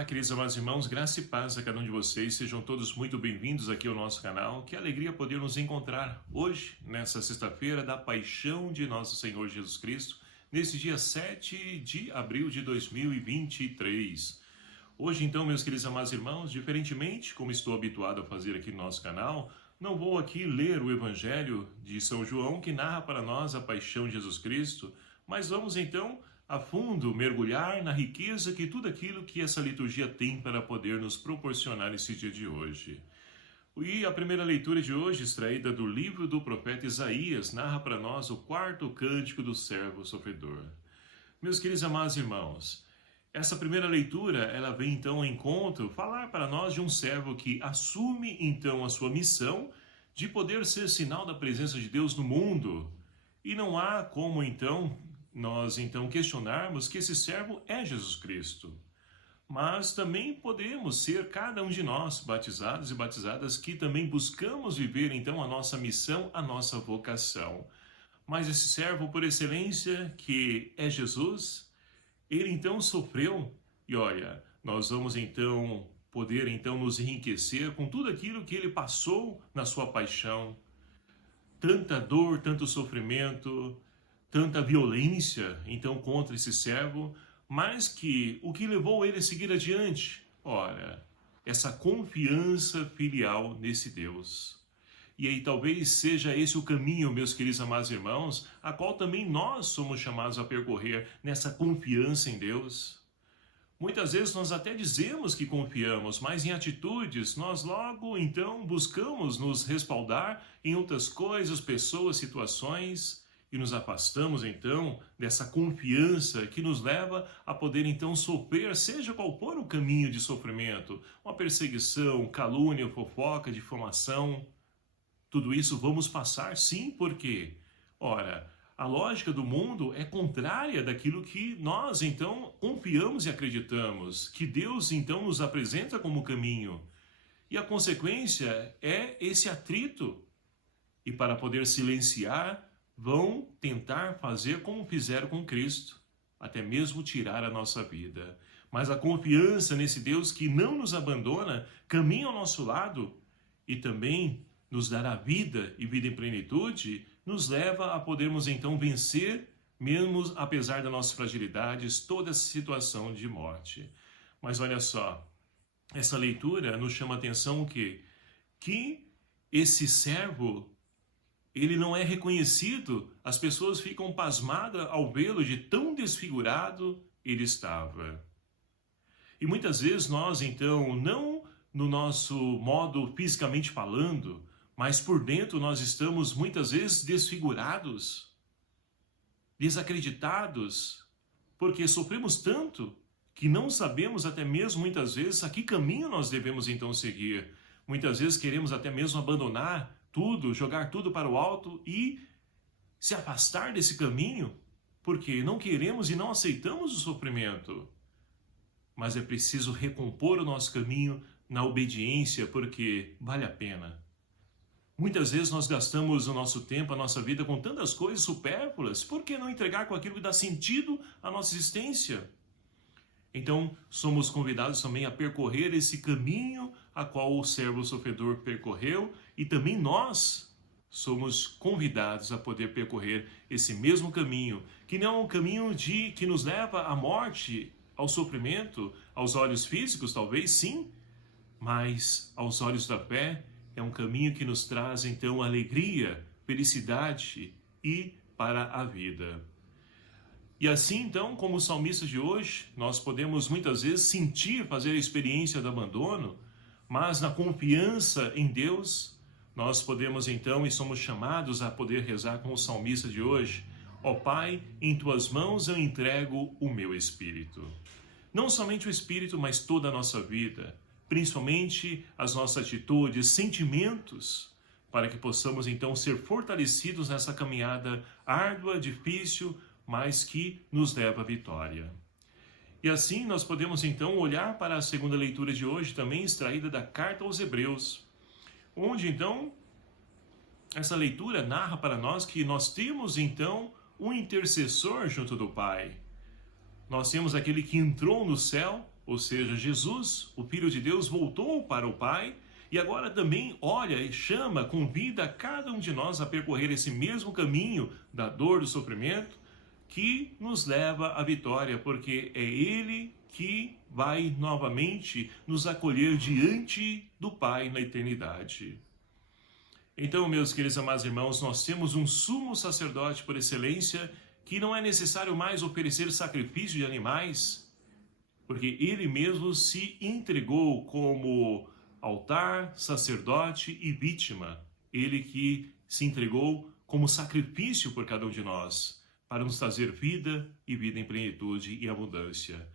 Olá, queridos amados irmãos, graça e paz a cada um de vocês. Sejam todos muito bem-vindos aqui ao nosso canal. Que alegria poder nos encontrar hoje, nessa sexta-feira da Paixão de Nosso Senhor Jesus Cristo, nesse dia 7 de abril de 2023. Hoje, então, meus queridos amados irmãos, diferentemente como estou habituado a fazer aqui no nosso canal, não vou aqui ler o Evangelho de São João, que narra para nós a Paixão de Jesus Cristo, mas vamos então a fundo mergulhar na riqueza que tudo aquilo que essa liturgia tem para poder nos proporcionar nesse dia de hoje. E a primeira leitura de hoje, extraída do livro do profeta Isaías, narra para nós o quarto cântico do servo sofredor. Meus queridos amados irmãos, essa primeira leitura, ela vem então ao encontro, falar para nós de um servo que assume então a sua missão de poder ser sinal da presença de Deus no mundo. E não há como nós questionarmos que esse servo é Jesus Cristo. Mas também podemos ser cada um de nós, batizados e batizadas, que também buscamos viver então a nossa missão, a nossa vocação. Mas esse servo por excelência, que é Jesus, ele então sofreu, e olha, nós vamos então poder nos enriquecer com tudo aquilo que ele passou na sua paixão. Tanta dor, tanto sofrimento, tanta violência, então, contra esse servo, mas que o que levou ele a seguir adiante? Ora, essa confiança filial nesse Deus. E aí talvez seja esse o caminho, meus queridos amados irmãos, a qual também nós somos chamados a percorrer nessa confiança em Deus. Muitas vezes nós até dizemos que confiamos, mas em atitudes nós logo então buscamos nos respaldar em outras coisas, pessoas, situações, e nos afastamos então dessa confiança que nos leva a poder então sofrer, seja qual for o caminho de sofrimento, uma perseguição, calúnia, fofoca, difamação. Tudo isso vamos passar sim, porque, ora, a lógica do mundo é contrária daquilo que nós então confiamos e acreditamos, que Deus então nos apresenta como caminho. E a consequência é esse atrito. E para poder silenciar, vão tentar fazer como fizeram com Cristo, até mesmo tirar a nossa vida. Mas a confiança nesse Deus que não nos abandona, caminha ao nosso lado e também nos dará vida e vida em plenitude, nos leva a podermos então vencer, mesmo apesar das nossas fragilidades, toda essa situação de morte. Mas olha só, essa leitura nos chama a atenção que esse servo, ele não é reconhecido, as pessoas ficam pasmadas ao vê-lo de tão desfigurado ele estava. E muitas vezes nós, então, não no nosso modo fisicamente falando, mas por dentro nós estamos muitas vezes desfigurados, desacreditados, porque sofremos tanto que não sabemos até mesmo muitas vezes a que caminho nós devemos então seguir. Muitas vezes queremos até mesmo abandonar tudo, jogar tudo para o alto e se afastar desse caminho, porque não queremos e não aceitamos o sofrimento. Mas é preciso recompor o nosso caminho na obediência, porque vale a pena. Muitas vezes nós gastamos o nosso tempo, a nossa vida com tantas coisas supérfluas, por que não entregar com aquilo que dá sentido à nossa existência? Então, somos convidados também a percorrer esse caminho a qual o servo sofredor percorreu, e também nós somos convidados a poder percorrer esse mesmo caminho, que não é um caminho que nos leva à morte, ao sofrimento, aos olhos físicos, talvez sim, mas aos olhos da fé é um caminho que nos traz então alegria, felicidade e para a vida. E assim, então, como os salmistas de hoje, nós podemos muitas vezes fazer a experiência do abandono, mas na confiança em Deus, nós podemos então e somos chamados a poder rezar com o salmista de hoje: ó Pai, em tuas mãos eu entrego o meu espírito. Não somente o espírito, mas toda a nossa vida, principalmente as nossas atitudes, sentimentos, para que possamos então ser fortalecidos nessa caminhada árdua, difícil, mas que nos leva à vitória. E assim nós podemos então olhar para a segunda leitura de hoje, também extraída da carta aos Hebreus, onde então essa leitura narra para nós que nós temos então um intercessor junto do Pai. Nós temos aquele que entrou no céu, Ou seja, Jesus, o Filho de Deus, voltou para o Pai e agora também olha e chama, convida cada um de nós a percorrer esse mesmo caminho da dor, do sofrimento, que nos leva à vitória, porque é Ele que vai novamente nos acolher diante do Pai na eternidade. Então, meus queridos amados irmãos, nós temos um sumo sacerdote por excelência, que não é necessário mais oferecer sacrifício de animais, porque ele mesmo se entregou como altar, sacerdote e vítima. Ele que se entregou como sacrifício por cada um de nós, para nos trazer vida e vida em plenitude e abundância.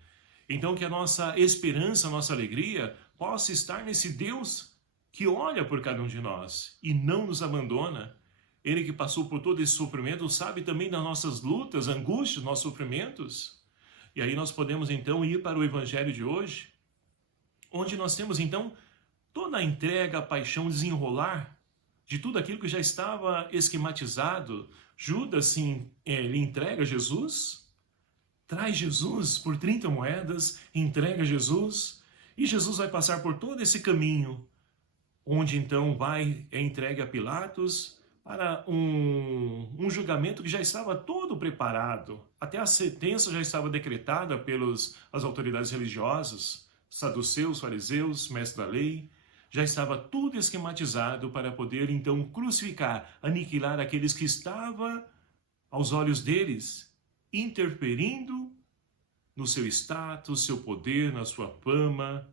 Então que a nossa esperança, a nossa alegria possa estar nesse Deus que olha por cada um de nós e não nos abandona. Ele que passou por todo esse sofrimento sabe também das nossas lutas, angústias, nossos sofrimentos. E aí nós podemos então ir para o Evangelho de hoje, onde nós temos então toda a entrega, a paixão, desenrolar de tudo aquilo que já estava esquematizado. Judas sim, ele entrega Jesus, traz Jesus por 30 moedas, entrega Jesus, e Jesus vai passar por todo esse caminho, onde então é entregue a Pilatos para um julgamento que já estava todo preparado. Até a sentença já estava decretada pelas autoridades religiosas, saduceus, fariseus, mestres da lei. Já estava tudo esquematizado para poder então crucificar, aniquilar aqueles que estavam, aos olhos deles, interferindo no seu status, seu poder, na sua fama,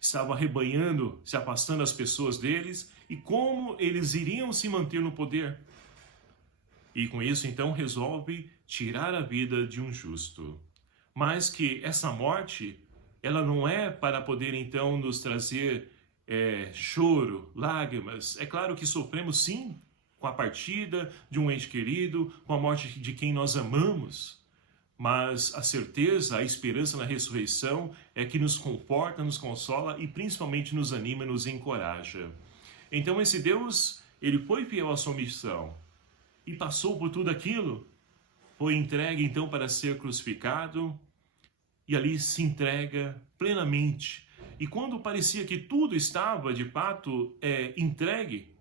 estava arrebanhando, se afastando as pessoas deles, e como eles iriam se manter no poder. E com isso então resolve tirar a vida de um justo. Mas que essa morte, ela não é para poder então nos trazer choro, lágrimas. É claro que sofremos sim com a partida de um ente querido, com a morte de quem nós amamos, mas a certeza, a esperança na ressurreição é que nos conforta, nos consola e principalmente nos anima e nos encoraja. Então esse Deus, ele foi fiel à sua missão e passou por tudo aquilo, foi entregue então para ser crucificado e ali se entrega plenamente. E quando parecia que tudo estava de fato entregue,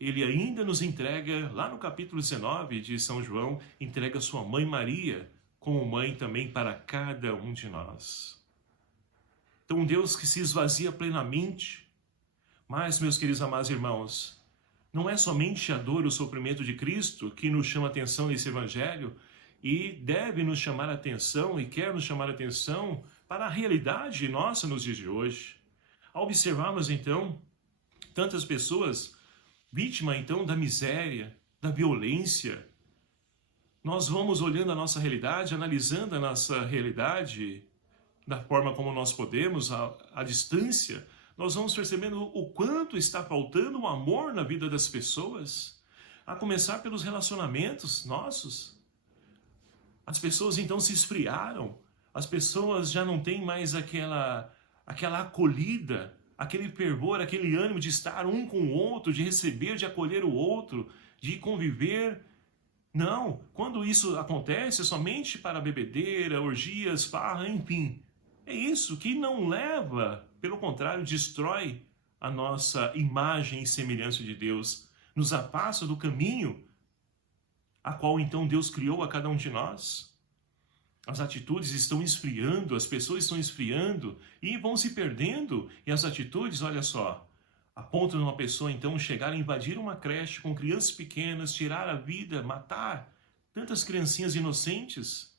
ele ainda nos entrega, lá no capítulo 19 de São João, entrega sua mãe Maria como mãe também para cada um de nós. Então um Deus que se esvazia plenamente. Mas, meus queridos amados irmãos, não é somente a dor e o sofrimento de Cristo que nos chama a atenção nesse Evangelho e deve nos chamar a atenção e quer nos chamar a atenção para a realidade nossa nos dias de hoje. Ao observarmos, então, tantas pessoas vítimas, então, da miséria, da violência, nós vamos olhando a nossa realidade, analisando a nossa realidade da forma como nós podemos, à distância, nós vamos percebendo o quanto está faltando o amor na vida das pessoas, a começar pelos relacionamentos nossos. As pessoas então se esfriaram, as pessoas já não têm mais aquela acolhida, aquele fervor, aquele ânimo de estar um com o outro, de receber, de acolher o outro, de conviver. Não, quando isso acontece, é somente para bebedeira, orgias, farra, enfim. É isso que não leva, pelo contrário, destrói a nossa imagem e semelhança de Deus, nos afasta do caminho a qual então Deus criou a cada um de nós. As atitudes estão esfriando, as pessoas estão esfriando e vão se perdendo. E as atitudes, olha só, apontam uma pessoa então chegar a invadir uma creche com crianças pequenas, tirar a vida, matar tantas criancinhas inocentes.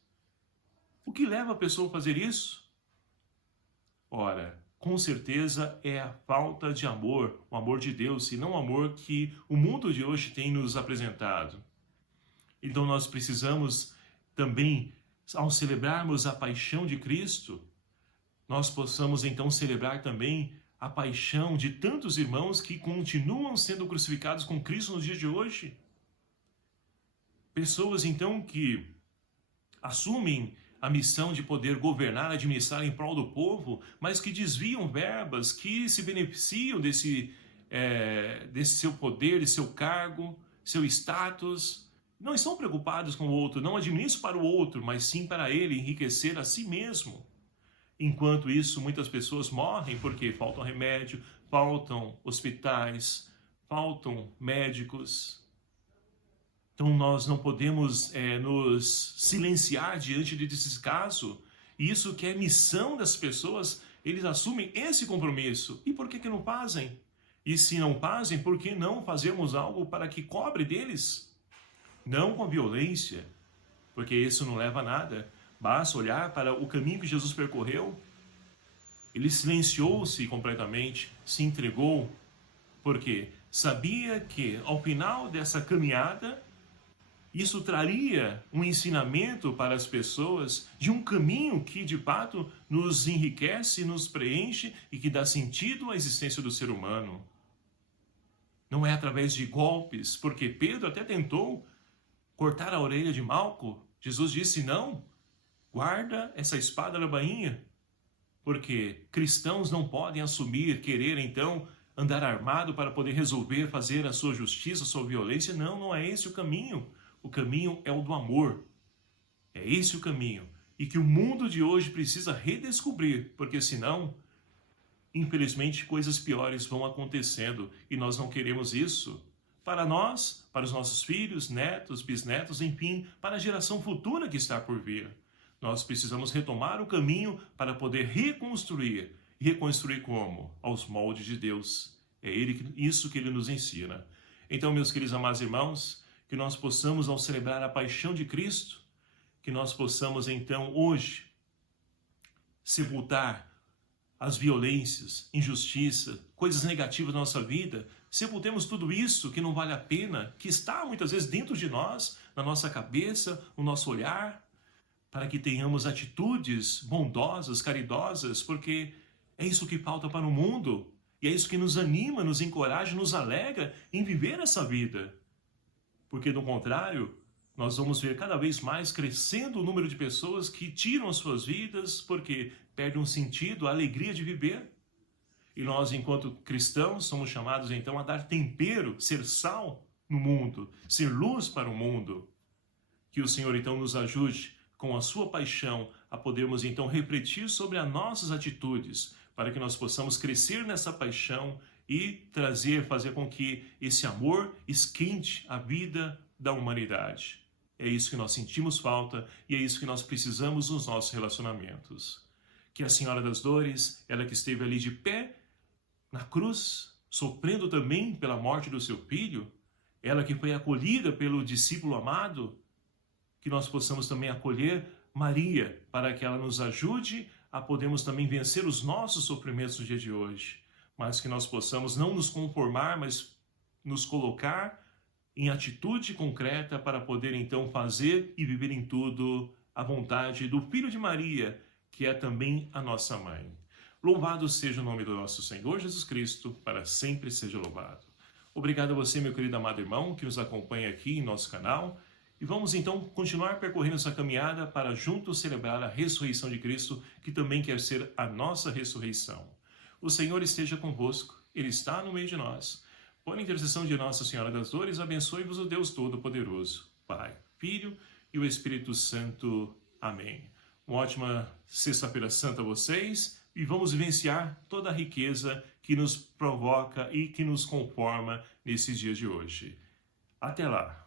O que leva a pessoa a fazer isso? Ora, com certeza é a falta de amor, o amor de Deus, e não o amor que o mundo de hoje tem nos apresentado. Então nós precisamos também, ao celebrarmos a paixão de Cristo, nós possamos então celebrar também a paixão de tantos irmãos que continuam sendo crucificados com Cristo nos dias de hoje. Pessoas então que assumem a missão de poder governar, administrar em prol do povo, mas que desviam verbas, que se beneficiam desse seu poder, desse seu cargo, seu status. Não estão preocupados com o outro, não administram para o outro, mas sim para ele enriquecer a si mesmo. Enquanto isso, muitas pessoas morrem porque faltam remédio, faltam hospitais, faltam médicos. Então nós não podemos nos silenciar diante desse caso. Isso que é missão das pessoas, eles assumem esse compromisso. E por que não fazem? E se não fazem, por que não fazemos algo para que cobre deles? Não com violência, porque isso não leva a nada. Basta olhar para o caminho que Jesus percorreu. Ele silenciou-se completamente, se entregou, porque sabia que ao final dessa caminhada, isso traria um ensinamento para as pessoas de um caminho que de fato nos enriquece, nos preenche e que dá sentido à existência do ser humano. Não é através de golpes, porque Pedro até tentou cortar a orelha de Malco. Jesus disse: não, guarda essa espada na bainha, porque cristãos não podem assumir, querer então andar armado para poder resolver, fazer a sua justiça, a sua violência. Não, não é esse o caminho. O caminho é o do amor. É esse o caminho. E que o mundo de hoje precisa redescobrir, porque senão, infelizmente, coisas piores vão acontecendo e nós não queremos isso. Para nós, para os nossos filhos, netos, bisnetos, enfim, para a geração futura que está por vir. Nós precisamos retomar o caminho para poder reconstruir. E reconstruir como? Aos moldes de Deus. É isso que Ele nos ensina. Então, meus queridos amados irmãos, que nós possamos, ao celebrar a paixão de Cristo, que nós possamos, então, hoje, sepultar as violências, injustiça, coisas negativas da nossa vida, sepultemos tudo isso que não vale a pena, que está muitas vezes dentro de nós, na nossa cabeça, no nosso olhar, para que tenhamos atitudes bondosas, caridosas, porque é isso que falta para o mundo, e é isso que nos anima, nos encoraja, nos alegra em viver essa vida. Porque, do contrário, nós vamos ver cada vez mais crescendo o número de pessoas que tiram as suas vidas porque perdem um sentido, a alegria de viver. E nós, enquanto cristãos, somos chamados então a dar tempero, ser sal no mundo, ser luz para o mundo. Que o Senhor então nos ajude com a sua paixão a podermos então refletir sobre as nossas atitudes, para que nós possamos crescer nessa paixão e fazer com que esse amor esquente a vida da humanidade. É isso que nós sentimos falta e é isso que nós precisamos nos nossos relacionamentos. Que a Senhora das Dores, ela que esteve ali de pé na cruz, sofrendo também pela morte do seu filho, ela que foi acolhida pelo discípulo amado, que nós possamos também acolher Maria, para que ela nos ajude a podermos também vencer os nossos sofrimentos no dia de hoje, mas que nós possamos não nos conformar, mas nos colocar em atitude concreta para poder então fazer e viver em tudo a vontade do Filho de Maria, que é também a nossa mãe. Louvado seja o nome do nosso Senhor Jesus Cristo, para sempre seja louvado. Obrigado a você, meu querido amado irmão, que nos acompanha aqui em nosso canal. E vamos então continuar percorrendo essa caminhada para juntos celebrar a ressurreição de Cristo, que também quer ser a nossa ressurreição. O Senhor esteja convosco, Ele está no meio de nós. Por intercessão de Nossa Senhora das Dores, abençoe-vos o Deus Todo-Poderoso, Pai, Filho e o Espírito Santo. Amém. Uma ótima Sexta-feira Santa a vocês e vamos vivenciar toda a riqueza que nos provoca e que nos conforma nesses dias de hoje. Até lá!